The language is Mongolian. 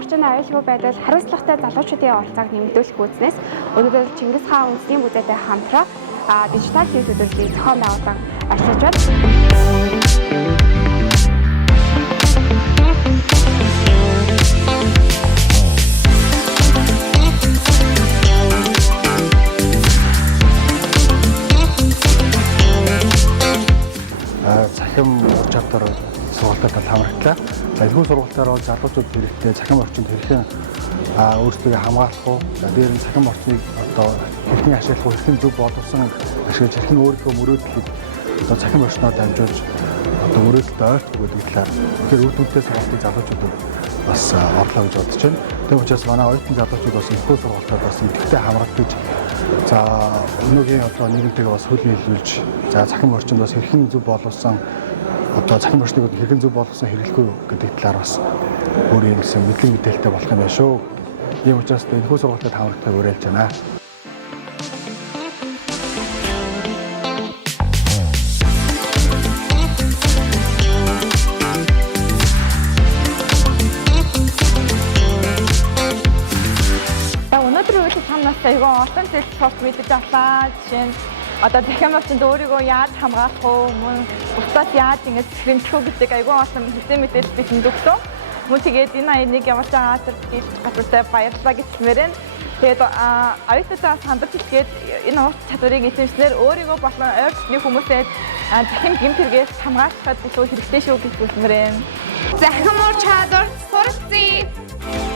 орчинд аюулгүй байдал хариуцлагатай залуучуудын оролцоог нэмэгдүүлэх үүснээс өнөөдөр Чингис хаан үндэсний музейтэй хамтран дижитал хийх хөтөлбөрийг зохион байгуулан ажиллаж байна. Цахим ур чадвар сургалтад хамрагдлаа. Илгүүн сургалтаар бол залуучууд хэрэгтэй цахим орчинд хэрхэн өөрсдөө хамгаалах уу? Дээр нь цахим орчныг одоо хэрхэн ашиглах уу? Хэрхэн зөв боловсон ашиглаж хэрхэн өөрийнхөө мөрөөдлийг одоо цахим орчноор дамжуулж одоо мөрөөдөлд ойртох гэдэг талаар тэгэхээр үр дүнтэй сургалтыг залуучууд бас орлоо гэж бодож байна. Тийм учраас манай оюутан залуучууд бас илгүүн сургалтад бас идэвхтэй хамрагдаж за өнөөгийн одоо нийгэмтэйгээ бас хөл нийлүүлж за цахим орчинд бас хэрхэн зөв боловсон одоо цахим орчныг хэрхэн зөв болгосон хэрэглэхгүй гэдэг талаар бас өөрийн гэсэн мэдлэг мэдээлэлтэй болох юм байна шүү. Ийм учраас энэхүү сургалтад хамрагдахыг уриалж байна. Өнөөдөр үйл хамнаас айгүй олон зүйл спорт мэдэж авлаа. Жишээ нь одоо дахин орчинд өөрийгөө яаж хамгаалах уу, мөн бусдаас яаж ингэж сэрэмжих үү гэдэг айгүй олон хэсэг мэдээлэл бидэнд өгсөн. Мөн тэгээд энэ аяныг явуулж байгаа гэж гацтай баярлалаа гэж хэлмээрэн. Тэгээд оюутнуудаас хандаж хэлгээд энэ урт чадварыг эзэмснээр өөрийгөө болон ойр дотны хүмүүсээ дахин гэмт хэрэгээс хамгаалахад илүү хэрэгтэй шүү гэж хэлмээрэн. Захим ур чадвар суралцъя.